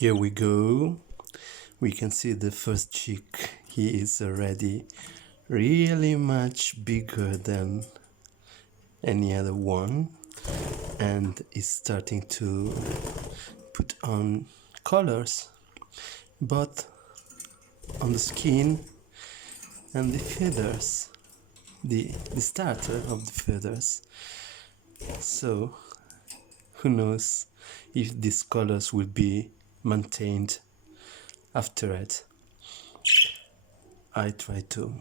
Here we go. We can see the first chick. He is already really much bigger than any other one and is starting to put on colors both on the skin and the feathers, the starter of the feathers. So who knows if these colors will be maintained after it. I try to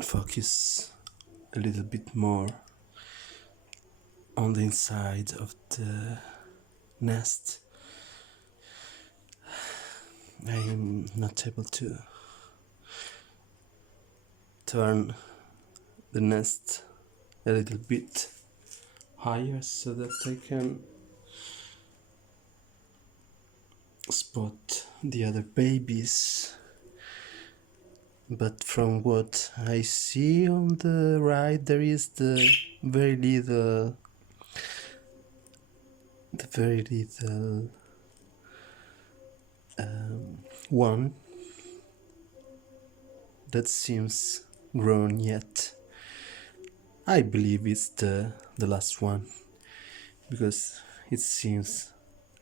focus a little bit more on the inside of the nest. I am not able to turn the nest a little bit higher so that I can spot the other babies. But from what I see on the right, there is the very little one that seems grown yet. I believe it's the last one because it seems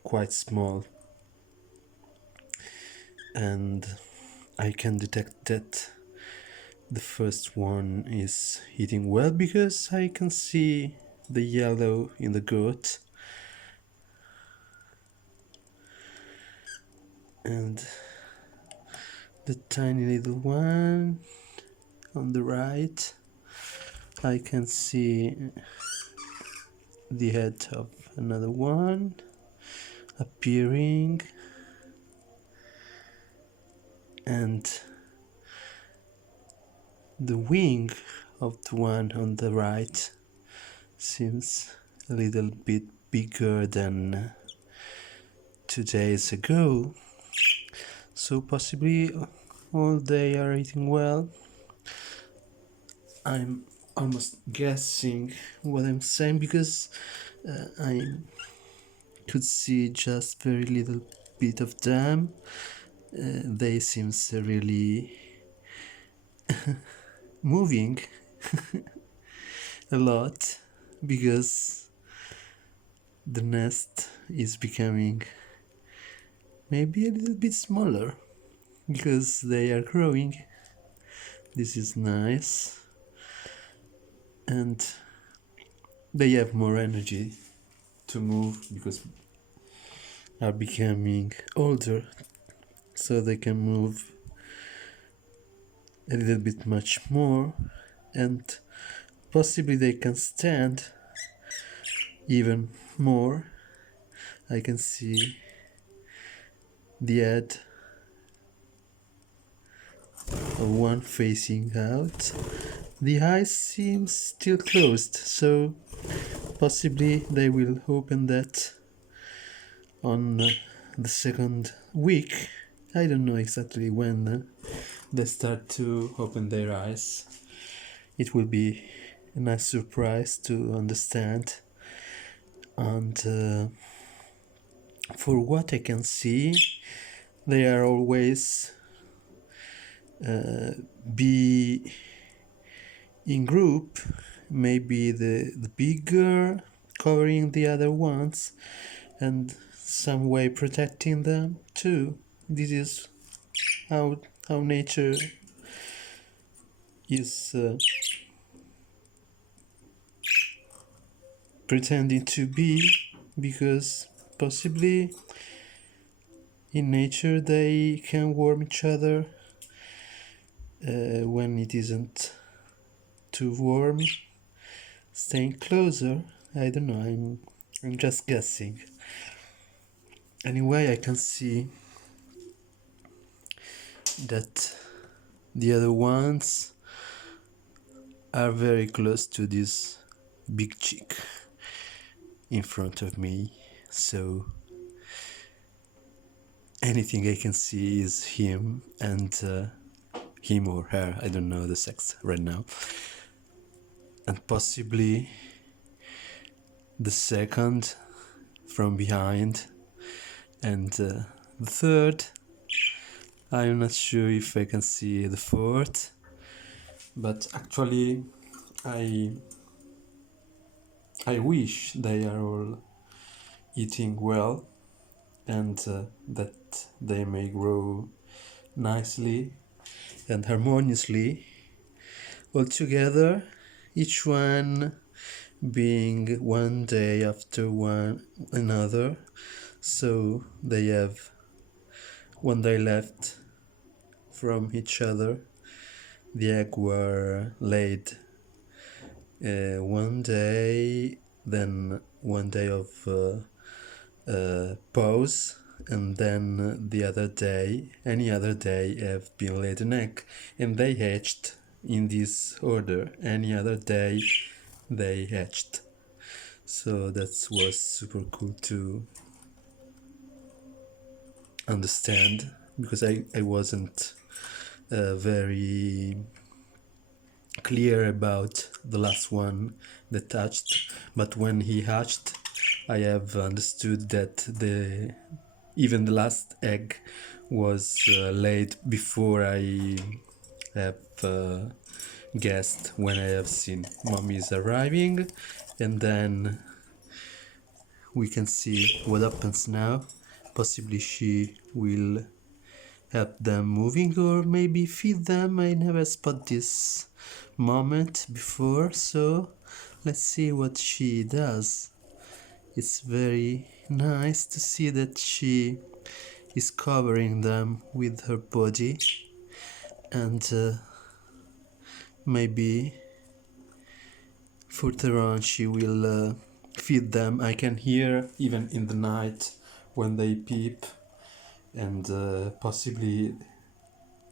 quite small, and I can detect that the first one is eating well because I can see the yellow in the goat, and the tiny little one on the right. I can see the head of another one appearing, and the wing of the one on the right seems a little bit bigger than 2 days ago. So possibly all they are eating well. I'm almost guessing what I'm saying because I could see just very little bit of them. They seems really moving a lot because the nest is becoming maybe a little bit smaller because they are growing. This is nice, and they have more energy to move because are becoming older, so they can move a little bit much more, and possibly they can stand even more. I can see the head of one facing out. The eyes seem still closed, so possibly they will open that on the second week. I don't know exactly when they start to open their eyes. It will be a nice surprise to understand. And for what I can see, they are always be in group, maybe the bigger covering the other ones and some way protecting them too. This is how nature is pretending to be, because possibly in nature they can warm each other when it isn't too warm, staying closer. I don't know, I'm just guessing. Anyway, I can see that the other ones are very close to this big chick in front of me, so anything I can see is him, and him or her, I don't know the sex right now, and possibly the second from behind, and the third. I'm not sure if I can see the fourth, but actually I wish they are all eating well and that they may grow nicely and harmoniously all together, each one being one day after one another, so they have one day left from each other. The egg were laid one day, then one day of pause, and then the other day, any other day, have been laid an egg, and they hatched in this order. Any other day, they hatched. So that was super cool to understand, because I wasn't very clear about the last one that hatched, but when he hatched I have understood that even the last egg was laid before I have guessed when I have seen mommy's arriving, and then we can see what happens now. Possibly she will help them moving or maybe feed them. I never spot this moment before, so let's see what she does. It's very nice to see that she is covering them with her body, and maybe further on she will feed them. I can hear even in the night when they peep, and possibly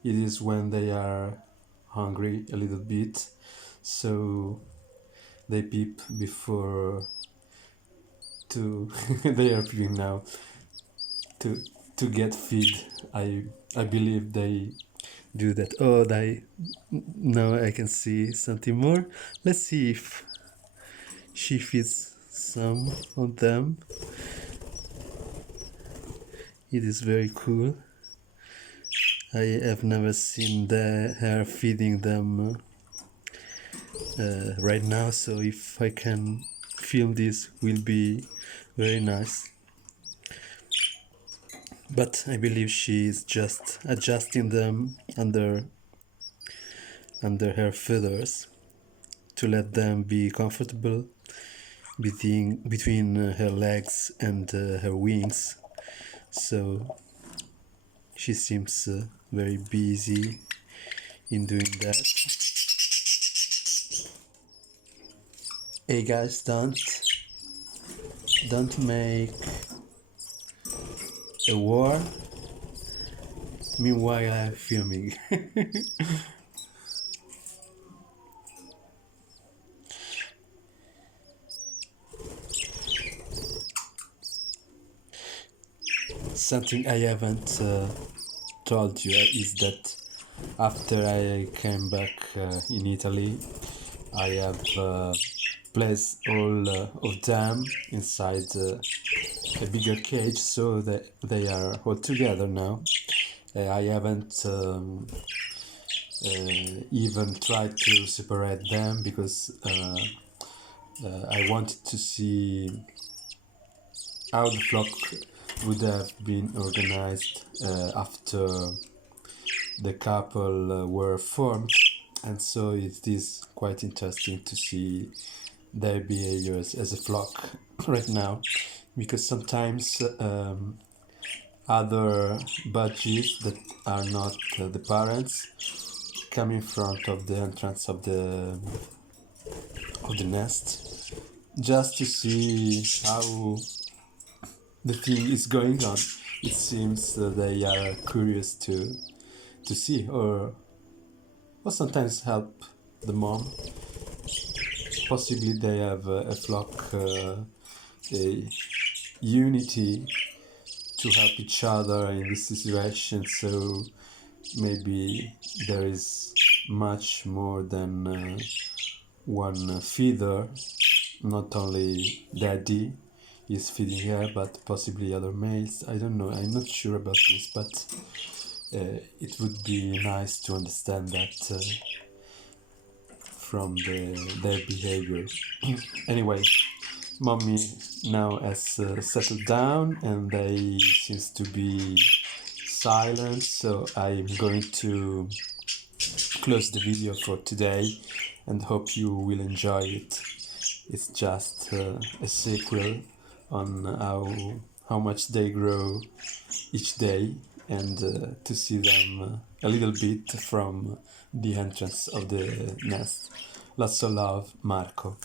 it is when they are hungry a little bit, so they peep before to they are peeping now to get feed. I believe they do that. Oh, they now I can see something more. Let's see if she feeds some of them. It is very cool. I have never seen her feeding them right now, so if I can film this will be very nice. But I believe she is just adjusting them under her feathers to let them be comfortable between her legs and her wings. So she seems very busy in doing that. Hey guys, don't make a war meanwhile I'm filming. Something I haven't told you is that after I came back in Italy, I have placed all of them inside a bigger cage, so that they are all together now. I haven't even tried to separate them because I wanted to see how the flock would have been organized after the couple were formed, and so it is quite interesting to see their behaviors as a flock right now, because sometimes other budgies that are not the parents come in front of the entrance of the nest just to see how the thing is going on. It seems they are curious to see, or sometimes help the mom. Possibly they have a flock a unity to help each other in this situation, so maybe there is much more than one feeder, not only daddy is feeding her, but possibly other males. I don't know, I'm not sure about this, but it would be nice to understand that from their behavior. Anyway, mommy now has settled down and they seems to be silent, so I'm going to close the video for today and hope you will enjoy it. It's just a sequel on how much they grow each day, and to see them a little bit from the entrance of the nest. Lots of love, Marco.